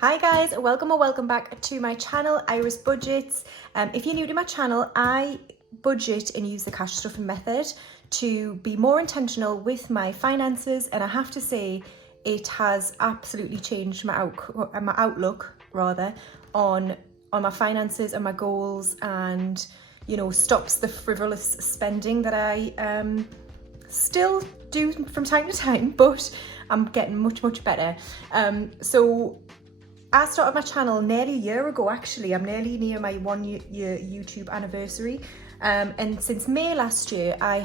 Hi guys, welcome or welcome back to my channel, Iris Budgets. If you're new to my channel, I budget and use the cash stuffing method to be more intentional with my finances, and I have to say it has absolutely changed my outlook on my finances and my goals, and stops the frivolous spending that I still do from time to time, but I'm getting much better. So I started my channel nearly a year ago, actually. I'm nearly near my 1 year YouTube anniversary. And since May last year, I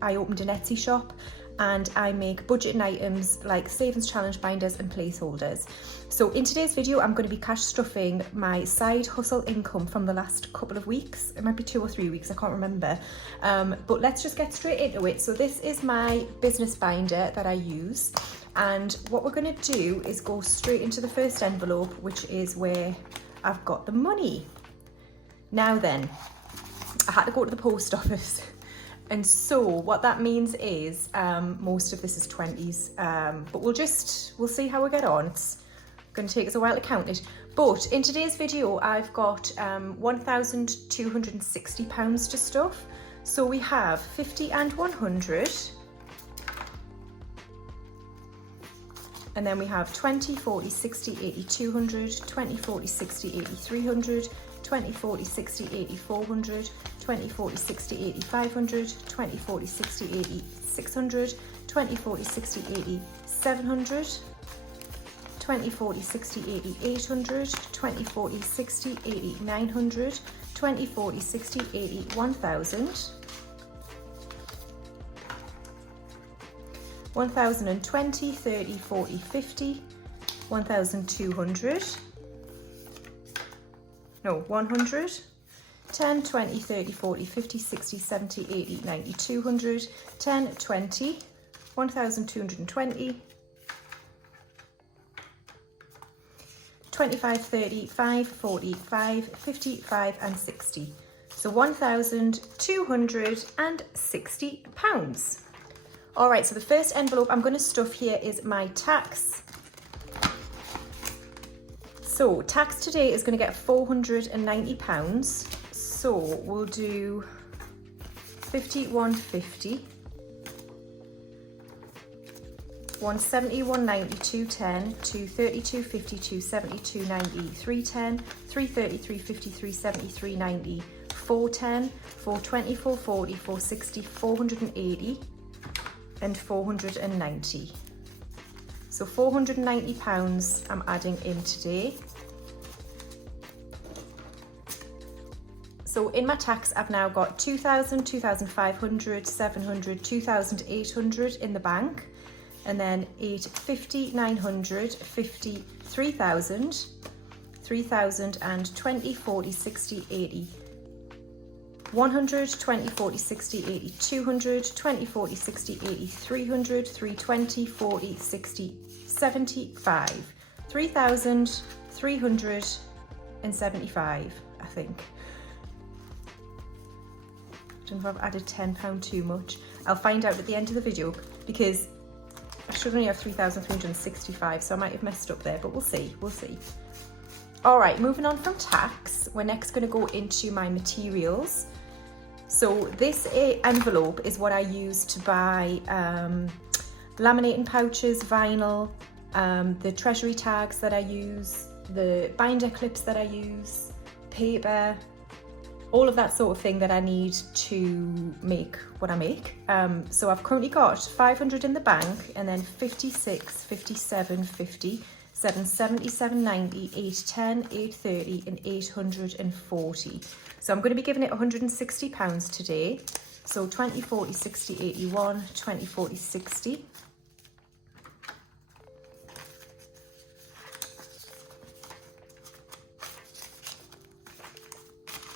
opened an Etsy shop, and I make budgeting items like savings challenge binders and placeholders. So in today's video, I'm going to be cash stuffing my side hustle income from the last couple of weeks. It might be 2 or 3 weeks, I can't remember. But let's just get straight into it. So this is my business binder that I use. And what we're going to do is go straight into the first envelope, which is where I've got the money. Now then, I had to go to the post office. And so what that means is most of this is 20s, but we'll see how we get on. It's going to take us a while to count it. But in today's video, I've got £1,260 to stuff. So we have 50 and 100. And then we have 20, 40, 60, 80, 200, 20, 40, 60, 80, 300, 20, 40, 60, 80, 400, 20, 40, 60, 80, 500, 20, 40, 60, 80, 600, 20, 40, 60, 80, 700, 20, 40, 60, 80, 800, 20, 40, 60, 80, 900, 20, 40, 60, 80, 1000, 1020, 30, 40, 50, 1200, no, 100, 10, 20, 30, 40, 50, 60, 70, 80, 90, 200, 10, 20, 1220, 25, 30, 5, 40, 5, 55 and 60. So £1,260. All right, so the first envelope I'm going to stuff here is my tax. So tax today is going to get £490. So we'll do 50, 150, 170, 190, 210, 230, 250, 270, 290, 310, 330, 350, 370, 390, 410, 420, 440, 460, 480, and 490. So £490 I'm adding in today. So in my tax, I've now got 2,000, 2,500, 700, 2,800 in the bank, and then 850, 900, 50, 3,000, 3,000 and 20, 40, 60, 80. 100, 20, 40, 60, 80, 200, 20, 40, 60, 80, 300, 320, 40, 60, 75, 3,375, I think. I don't know if I've added £10 too much. I'll find out at the end of the video, because I should only have 3,365, so I might have messed up there, but we'll see. All right, moving on from tax, we're next going to go into my materials. So this envelope is what I use to buy laminating pouches, vinyl, the treasury tags that I use, the binder clips that I use, paper, all of that sort of thing that I need to make what I make. So I've currently got 500 in the bank, and then 56, 57, 50, 770, 790, 810, 830 and 840. So I'm going to be giving it £160 today. So 20, 40, 60, 81, 20, 40, 60.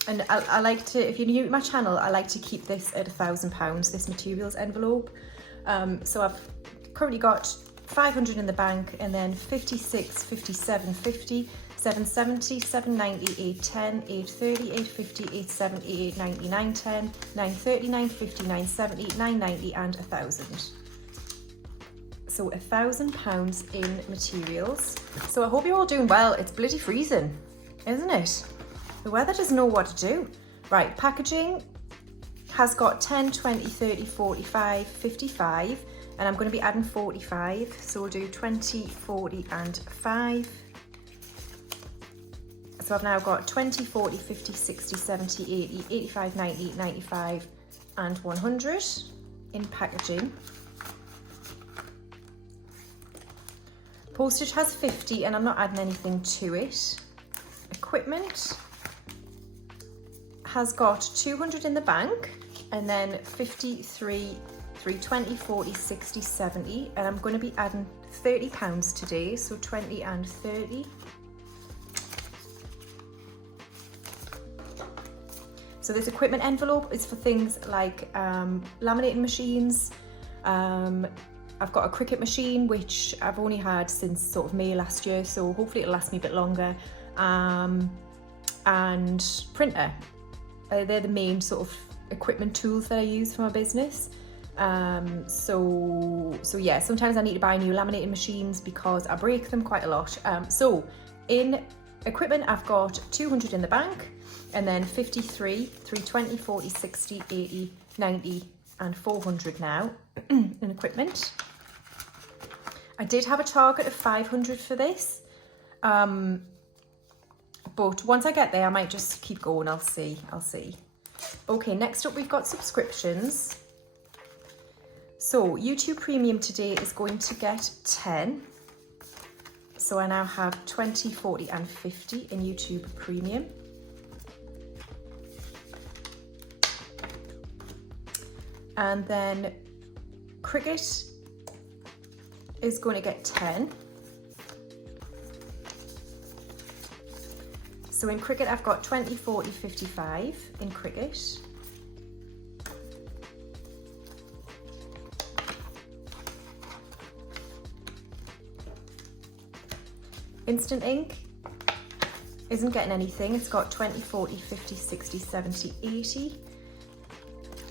And I like to, if you're new to my channel, I like to keep this at £1,000, this materials envelope. So I've currently got 500 in the bank, and then 56, 57, 50, 770, 790, 810, 830, 850, 870, 890, 910, 930, 950, 970, 990 and 1,000. So £1,000 in materials. So I hope you're all doing well. It's bloody freezing, isn't it? The weather doesn't know what to do. Right, packaging has got 10, 20, 30, 45, 55, and I'm going to be adding 45. So we'll do 20, 40 and 5. So I've now got 20, 40, 50, 60, 70, 80, 85, 90, 95 and 100 in packaging. Postage has 50 and I'm not adding anything to it. Equipment has got 200 in the bank and then 53, 320, 40, 60, 70, and I'm going to be adding £30 today, so 20 and 30. So this equipment envelope is for things like laminating machines. I've got a Cricut machine, which I've only had since sort of May last year, so hopefully it'll last me a bit longer. And printer. They're the main sort of equipment tools that I use for my business. So yeah, sometimes I need to buy new laminating machines because I break them quite a lot. So in equipment, I've got 200 in the bank, and then 53, 320, 40, 60, 80, 90 and 400 now in equipment. I did have a target of 500 for this, but once I get there I might just keep going. I'll see. Okay, next up we've got subscriptions. So YouTube Premium today is going to get 10. So I now have 20, 40 and 50 in YouTube Premium. And then Cricut is going to get 10. So in Cricut I've got 20, 40, 55 in Cricut. Instant Ink isn't getting anything. It's got 20, 40, 50, 60, 70, 80.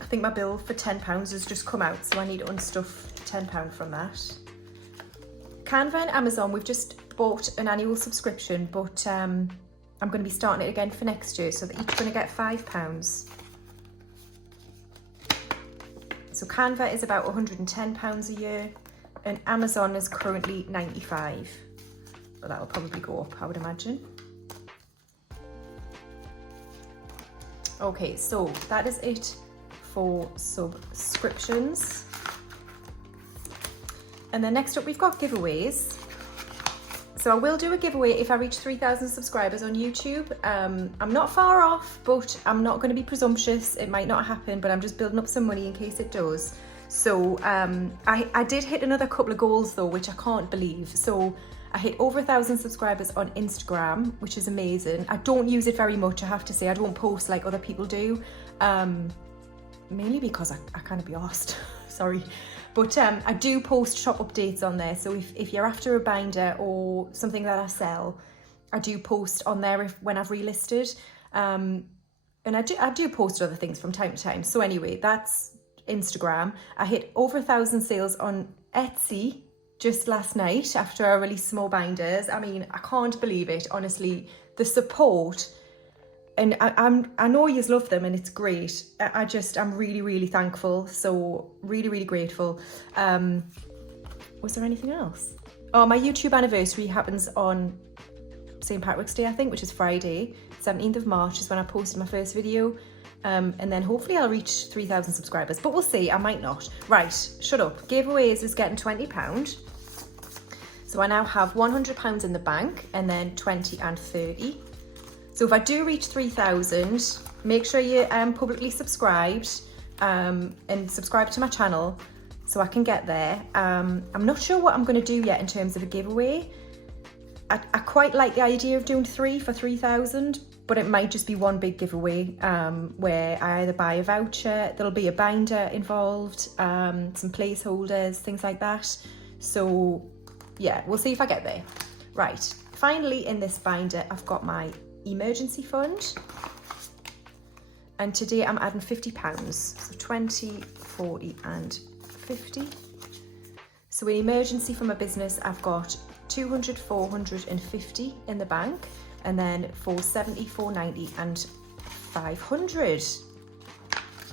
I think my bill for £10 has just come out, so I need to unstuff £10 from that. Canva and Amazon, we've just bought an annual subscription, but I'm going to be starting it again for next year, so they're each going to get £5. So Canva is about £110 a year, and Amazon is currently 95. But that will probably go up, I would imagine. Okay, so that is it for subscriptions. And then next up we've got giveaways. So I will do a giveaway if I reach 3,000 subscribers on YouTube. I'm not far off, but I'm not going to be presumptuous. It might not happen, but I'm just building up some money in case it does. So I did hit another couple of goals though, which I can't believe. So I hit over 1,000 subscribers on Instagram, which is amazing. I don't use it very much, I have to say. I don't post like other people do, mainly because I kind of be arsed, sorry. But I do post shop updates on there. So if you're after a binder or something that I sell, I do post on there when I've relisted. And I do post other things from time to time. So anyway, that's Instagram. I hit over 1,000 sales on Etsy just last night after I released small binders. I mean, I can't believe it, honestly. The support, and I know you love them and it's great. I'm really, really thankful. So really, really grateful. Was there anything else? Oh, my YouTube anniversary happens on St. Patrick's Day, I think, which is Friday. 17th of March is when I posted my first video. And then hopefully I'll reach 3,000 subscribers, but we'll see, I might not. Right, shut up. Giveaways is getting £20. So I now have £100 in the bank, and then 20 and 30. So if I do reach 3,000, make sure you're publicly subscribed and subscribe to my channel so I can get there. I'm not sure what I'm going to do yet in terms of a giveaway. I quite like the idea of doing 3 for 3,000, but it might just be one big giveaway where I either buy a voucher, there'll be a binder involved, some placeholders, things like that. So yeah, we'll see if I get there. Right, finally in this binder, I've got my emergency fund. And today I'm adding £50, so 20, 40 and 50. So in emergency for my business, I've got 200, 450 in the bank, and then 470, 490 and 500.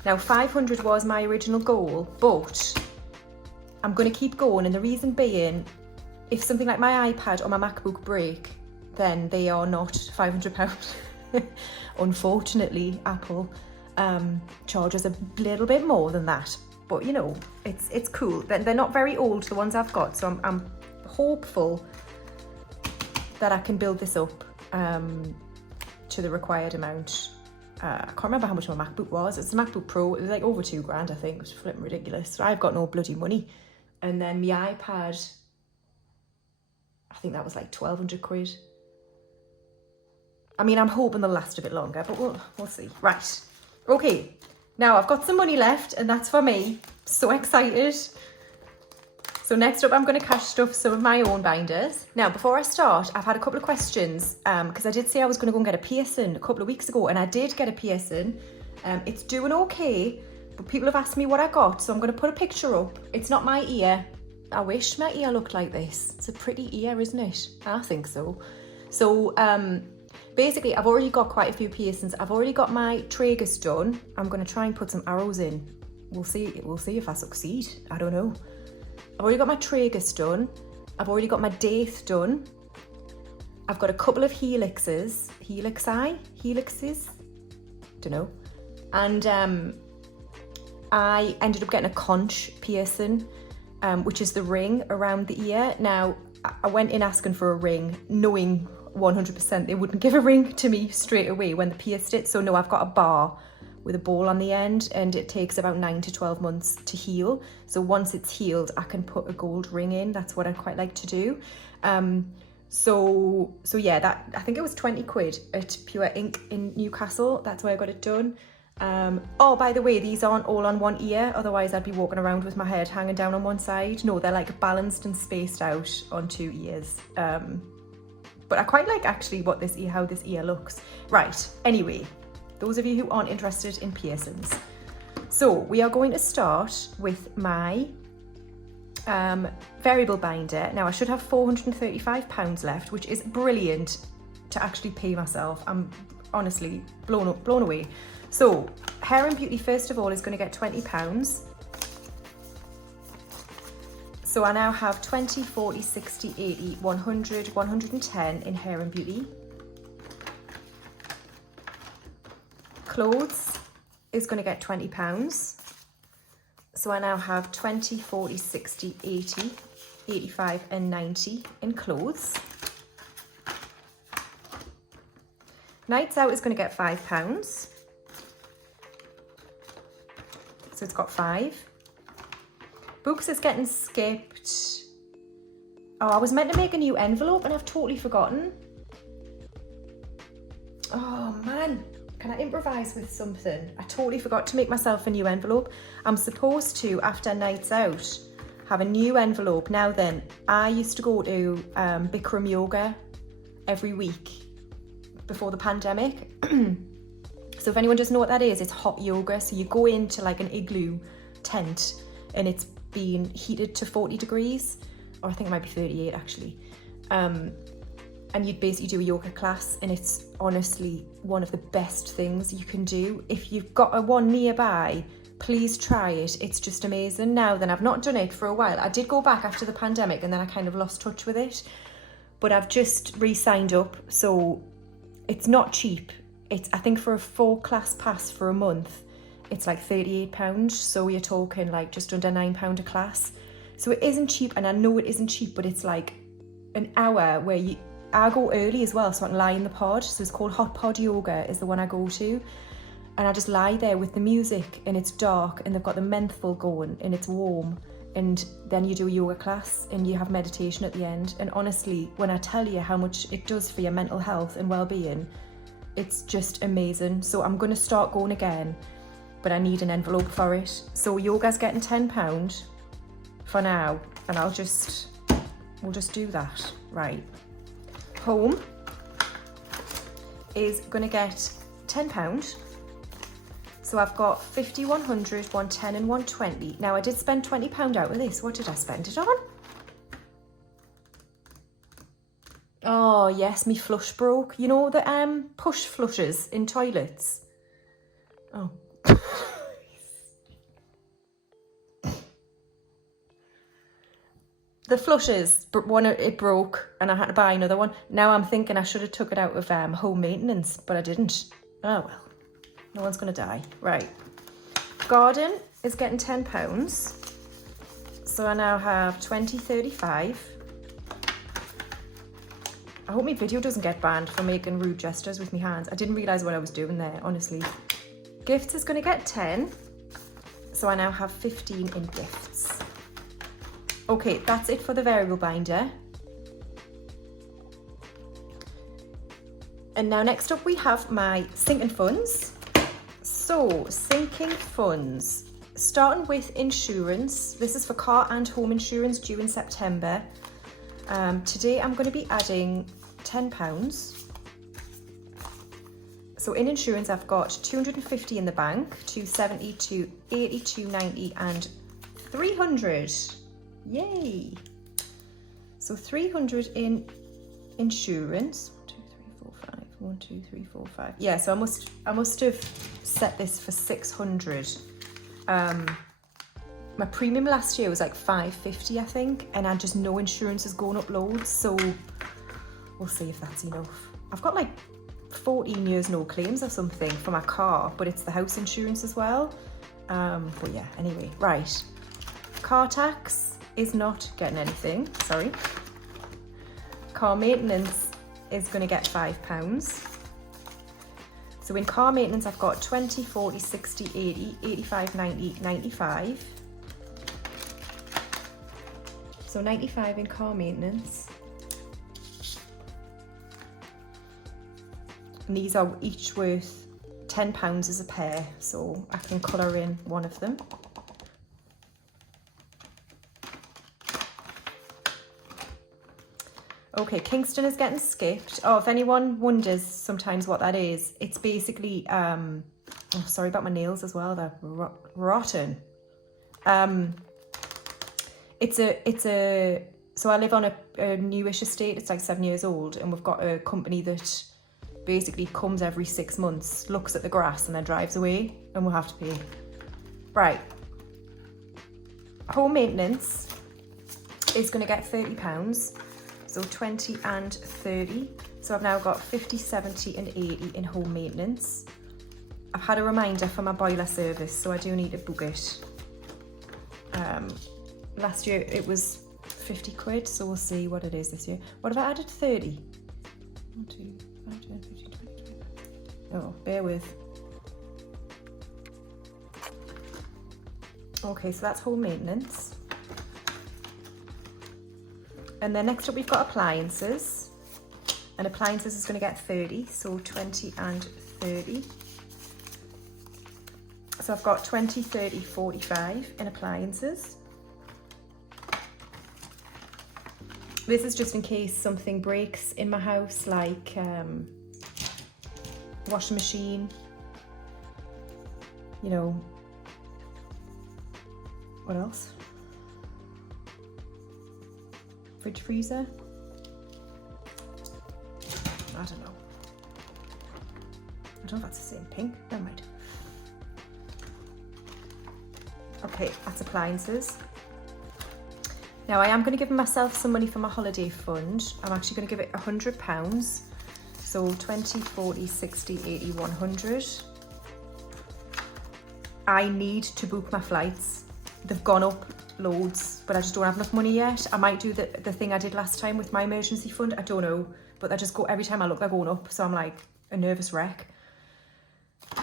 Now 500 was my original goal, but I'm going to keep going, and the reason being, if something like my iPad or my MacBook break, then they are not £500. Unfortunately, Apple charges a little bit more than that, but you know, it's cool. They're not very old, the ones I've got, so I'm hopeful that I can build this up to the required amount. I can't remember how much my MacBook was. It's a MacBook Pro. It was like over £2,000, I think. It was flipping ridiculous. So I've got no bloody money. And then my iPad, I think that was like 1,200 quid. I mean, I'm hoping they'll last a bit longer, but we'll see. Right. Okay. Now I've got some money left, and that's for me. So excited. So next up, I'm going to cash stuff some of my own binders. Now, before I start, I've had a couple of questions because I did say I was going to go and get a piercing a couple of weeks ago, and I did get a piercing. It's doing okay, but people have asked me what I got, so I'm going to put a picture up. It's not my ear. I wish my ear looked like this. It's a pretty ear, isn't it? I think so. So basically, I've already got quite a few piercings. I've already got my tragus done. I'm going to try and put some arrows in. We'll see if I succeed. I don't know. I've already got my tragus done. I've already got my daith done. I've got a couple of helixes, don't know. And I ended up getting a conch piercing, which is the ring around the ear. Now, I went in asking for a ring, knowing 100% they wouldn't give a ring to me straight away when they pierced it. So no, I've got a bar with a ball on the end, and it takes about 9 to 12 months to heal. So once it's healed, I can put a gold ring in. That's what I quite like to do. So yeah, that, I think it was 20 quid at Pure Ink in Newcastle. That's where I got it done. Oh, by the way, these aren't all on one ear. Otherwise I'd be walking around with my head hanging down on one side. No, they're like balanced and spaced out on 2 ears. But I quite like actually how this ear looks. Right, anyway, those of you who aren't interested in piercings. So we are going to start with my variable binder. Now I should have £435 left, which is brilliant to actually pay myself. I'm honestly blown away. So Hair and Beauty, first of all, is going to get £20. So I now have 20, 40, 60, 80, 100, 110 in Hair and Beauty. Clothes is going to get £20. So I now have 20, 40, 60, 80, 85 and 90 in clothes. Nights Out is going to get £5. So it's got 5. Books is getting skipped. Oh, I was meant to make a new envelope and I've totally forgotten. Oh man. Can I improvise with something? I totally forgot to make myself a new envelope. I'm supposed to, after Nights Out, have a new envelope. Now then, I used to go to Bikram yoga every week before the pandemic. So if anyone doesn't know what that is, it's hot yoga. So you go into like an igloo tent and it's been heated to 40 degrees, or I think it might be 38 actually. And you'd basically do a yoga class, and it's honestly one of the best things you can do. If you've got a one nearby, please try it. It's just amazing. Now then, I've not done it for a while. I did go back after the pandemic and then I kind of lost touch with it, but I've just re-signed up. So it's not cheap. It's, I think for a 4-class pass for a month, it's like £38. So you're talking like just under £9 a class. So it isn't cheap, and I know it isn't cheap, but it's like an hour where I go early as well, so I can lie in the pod. So it's called Hot Pod Yoga is the one I go to. And I just lie there with the music, and it's dark, and they've got the menthol going, and it's warm. And then you do a yoga class and you have meditation at the end. And honestly, when I tell you how much it does for your mental health and well-being, it's just amazing. So I'm going to start going again, but I need an envelope for it. So yoga's getting £10 for now, and we'll just do that. Right. Home is going to get £10. So I've got 50, 100, 110 and 120. Now I did spend £20 out of this. What did I spend it on? Oh yes, me flush broke. You know the push flushes in toilets? Oh. The flushes, but one it broke and I had to buy another one. Now I'm thinking I should have took it out of home maintenance, but I didn't. Oh well, no one's gonna die. Right, garden is getting £10. So I now have 20, 35. I hope my video doesn't get banned for making rude gestures with my hands. I didn't realise what I was doing there, honestly. Gifts is gonna get 10. So I now have 15 in gifts. Okay, that's it for the variable binder. And now next up we have my sinking funds. So, sinking funds. Starting with insurance. This is for car and home insurance due in September. Today I'm going to be adding £10. So in insurance I've got 250 in the bank, 270, 280, 290 and 300. Yay! So 300 in insurance. 1, 2, 3, 4, 5. Yeah, so I must have set this for 600. My premium last year was like 550, I think, and I just know insurance is going up loads, so we'll see if that's enough. I've got like 14 years no claims or something for my car, but it's the house insurance as well. But yeah, anyway, right. Car tax is not getting anything, sorry. Car maintenance is going to get £5. So in car maintenance I've got 20, 40, 60, 80, 85, 90, 95. So 95 in car maintenance. And these are each worth £10 as a pair, so I can colour in one of them. Okay, Kingston is getting skipped. Oh, if anyone wonders sometimes what that is, it's basically, oh, sorry about my nails as well, they're rotten. So I live on a newish estate, it's like 7 years old, and we've got a company that basically comes every 6 months, looks at the grass and then drives away, and we'll have to pay. Right. Home maintenance is going to get £30. So 20 and 30. So I've now got 50, 70 and 80 in home maintenance. I've had a reminder for my boiler service, so I do need to book it. Last year it was 50 quid, so we'll see what it is this year. What have I added? 30? 1, 2, 5, 10, 15, 20, 25. Oh, bear with. Okay, so that's home maintenance. And then next up we've got appliances, and appliances is going to get 30, so 20 and 30. So I've got 20, 30, 45 in appliances. This is just in case something breaks in my house, like washing machine, you know, what else? Fridge, freezer. I don't know. I don't know if that's the same pink. Never mind. Okay, that's appliances. Now I am going to give myself some money for my holiday fund. I'm actually going to give it £100. So 20, 40, 60, 80, 100. I need to book my flights. They've gone up loads, but I just don't have enough money yet. I might do the thing I did last time with my emergency fund. I don't know, but they just go, every time I look, they're going up. So I'm like a nervous wreck.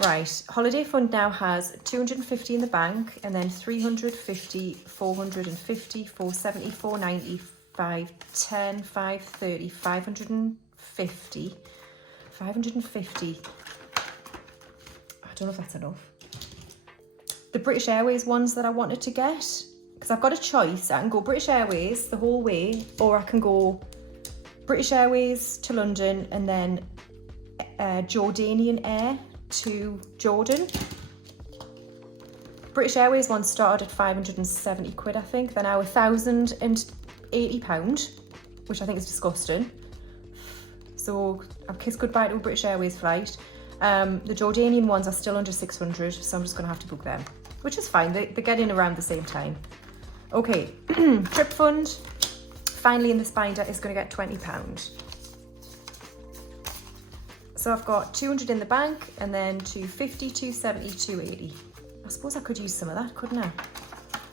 Right, holiday fund now has 250 in the bank, and then 350, 450, 470, 490, 510, 530, 550, 550. I don't know if that's enough. The British Airways ones that I wanted to get, because I've got a choice. I can go British Airways the whole way, or I can go British Airways to London and then Jordanian Air to Jordan. British Airways one started at 570 quid, I think. They're now £1,080, which I think is disgusting. So I've kissed goodbye to a British Airways flight. The Jordanian ones are still under 600, so I'm just going to have to book them, which is fine. They get in around the same time. Okay, trip fund, finally in this binder, is going to get £20. So I've got 200 in the bank, and then 250, 270, 280. I suppose I could use some of that, couldn't I?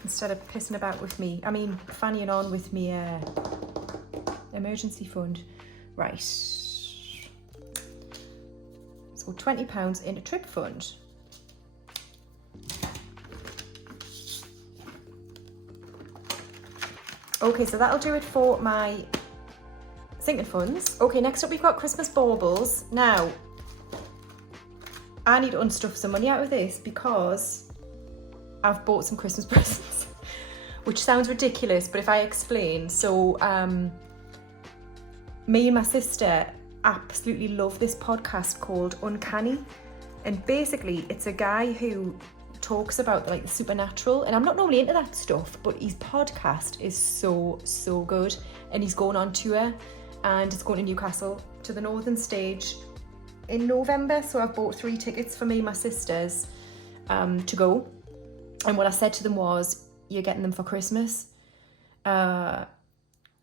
Instead of pissing about with me, fannying on with me emergency fund. Right. So £20 in a trip fund. Okay, so that'll do it for my sinking funds. Okay, next up we've got Christmas baubles. Now, I need to unstuff some money out of this because I've bought some Christmas presents, which sounds ridiculous, but if I explain, so me and my sister absolutely love this podcast called Uncanny, and basically it's a guy who talks about like the supernatural, and I'm not normally into that stuff, but his podcast is so good, and he's going on tour, and it's going to Newcastle to the Northern Stage in November. So I've bought 3 tickets for me and my sisters to go, and what I said to them was, you're getting them for Christmas.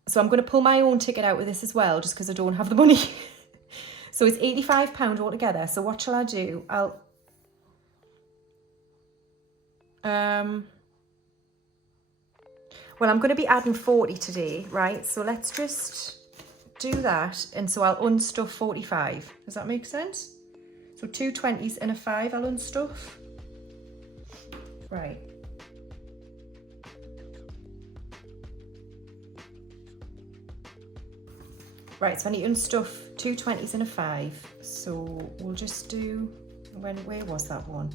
So I'm going to pull my own ticket out with this as well, just because I don't have the money. So it's £85 altogether. So what shall I do? Well, I'm going to be adding 40 today, right? So let's just do that. And so I'll unstuff 45. Does that make sense? So 2 20s and a 5 I'll unstuff. Right. Right, so I need to unstuff 2 20s and a 5. So we'll just do, where was that one?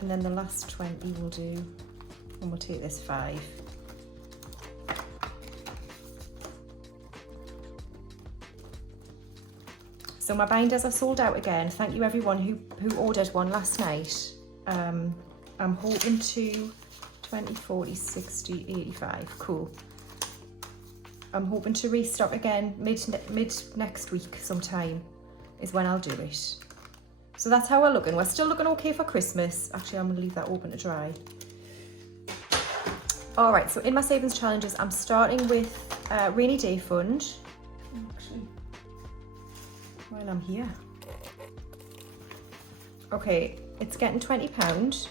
And then the last 20 we'll do, and we'll take this 5. So my binders are sold out again. Thank you everyone who ordered one last night. I'm hoping to 20, 40, 60, 85. Cool. I'm hoping to restock again mid next week sometime is when I'll do it. So that's how we're looking. We're still looking okay for Christmas. Actually, I'm going to leave that open to dry. All right, so in my savings challenges, I'm starting with rainy day fund. Actually, while I'm here. Okay, it's getting £20.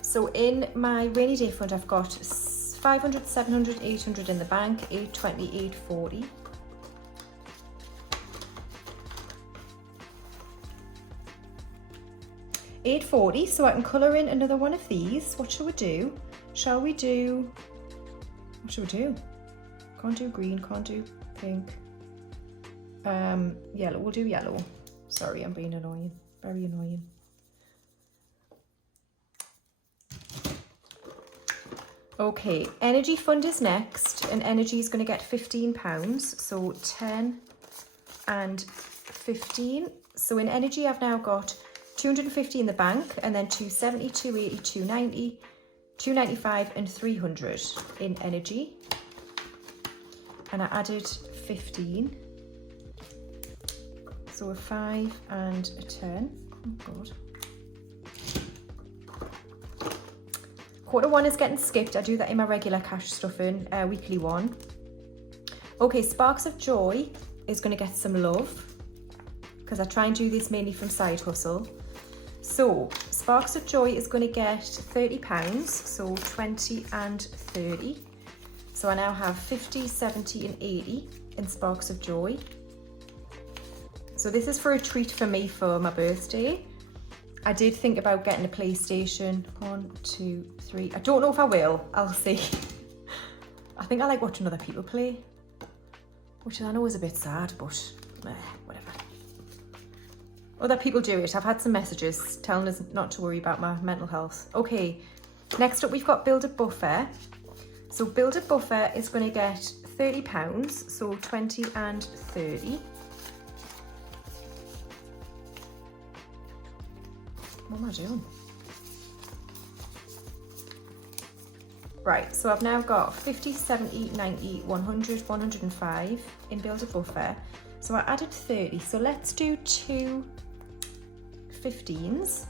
So in my rainy day fund, I've got 500, 700, 800 in the bank, 820, 840. $8.40, so I can colour in another one of these. What shall we do? What shall we do? Can't do green, can't do pink. Yellow, we'll do yellow. Sorry, I'm being annoying, very annoying. Okay, energy fund is next, and energy is going to get £15, so 10 and 15. So in energy, I've now got 250 in the bank, and then 270, 280, 290, 295 and 300 in energy. And I added 15. So a 5 and a 10. Oh God. Q1 is getting skipped. I do that in my regular cash stuffing, weekly one. Okay, Sparks of Joy is going to get some love because I try and do this mainly from Side Hustle. So Sparks of Joy is going to get £30, so 20 and 30. So I now have 50, 70 and 80 in Sparks of Joy. So this is for a treat for me for my birthday. I did think about getting a PlayStation. 1, 2, 3. I don't know if I will. I'll see. I think I like watching other people play, which I know is a bit sad, but whatever. Other people do it. I've had some messages telling us not to worry about my mental health. Okay, next up we've got Build a Buffer. So Build a Buffer is going to get £30, so 20 and 30. What am I doing? Right, so I've now got 50, 70, 90, 100, 105 in build a buffer. So I added 30, so let's do 2 15s.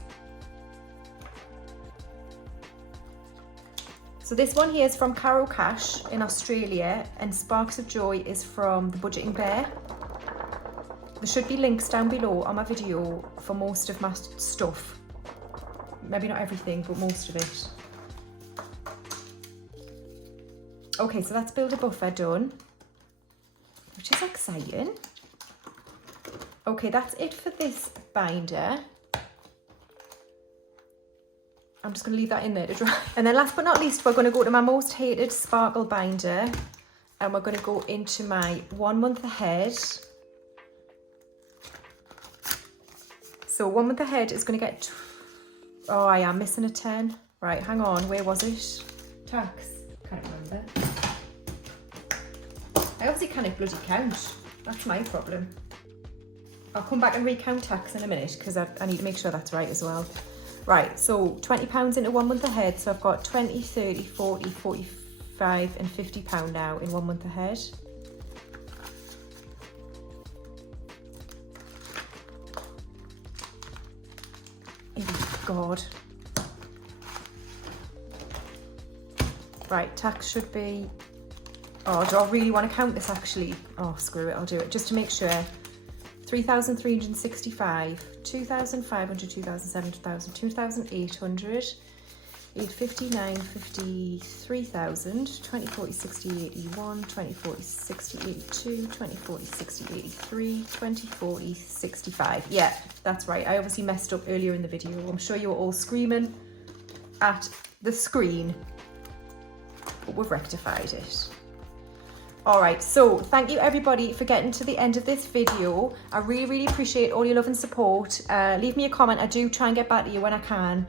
So this one here is from Caro Cash in Australia, and Sparks of Joy is from the Budgeting Bear. There should be links down below on my video for most of my stuff. Maybe not everything, but most of it. Okay, so that's build a buffer done, which is exciting. Okay, that's it for this binder. I'm just going to leave that in there to dry. And then last but not least, we're going to go to my most hated sparkle binder, and we're going to go into my 1 month ahead. So 1 month ahead is going to get, oh, I am missing a 10. Right, hang on, where was it? Tax, can't remember. I obviously can't bloody count. That's my problem. I'll come back and recount tax in a minute because I need to make sure that's right as well. Right, so £20 into 1 month ahead. So I've got 20, 30, 40, 45 and £50 now in 1 month ahead. Oh God. Right, tax should be, oh, do I really want to count this actually? Oh, screw it, I'll do it just to make sure. 3,365, 2,500, 2,700, 2,800, 859, 53,000, 20, 40, 60, 81, 20, 40, 60, 82, 20, 40, 60, 83, 20, 40, 65. Yeah, that's right. I obviously messed up earlier in the video. I'm sure you were all screaming at the screen, but we've rectified it. All right, so thank you everybody for getting to the end of this video. I really appreciate all your love and support. Leave me a comment. I do try and get back to you when I can.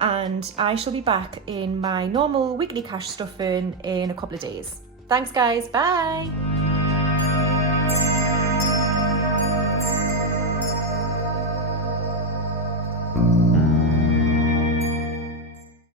And I shall be back in my normal weekly cash stuffing in a couple of days. Thanks guys, bye.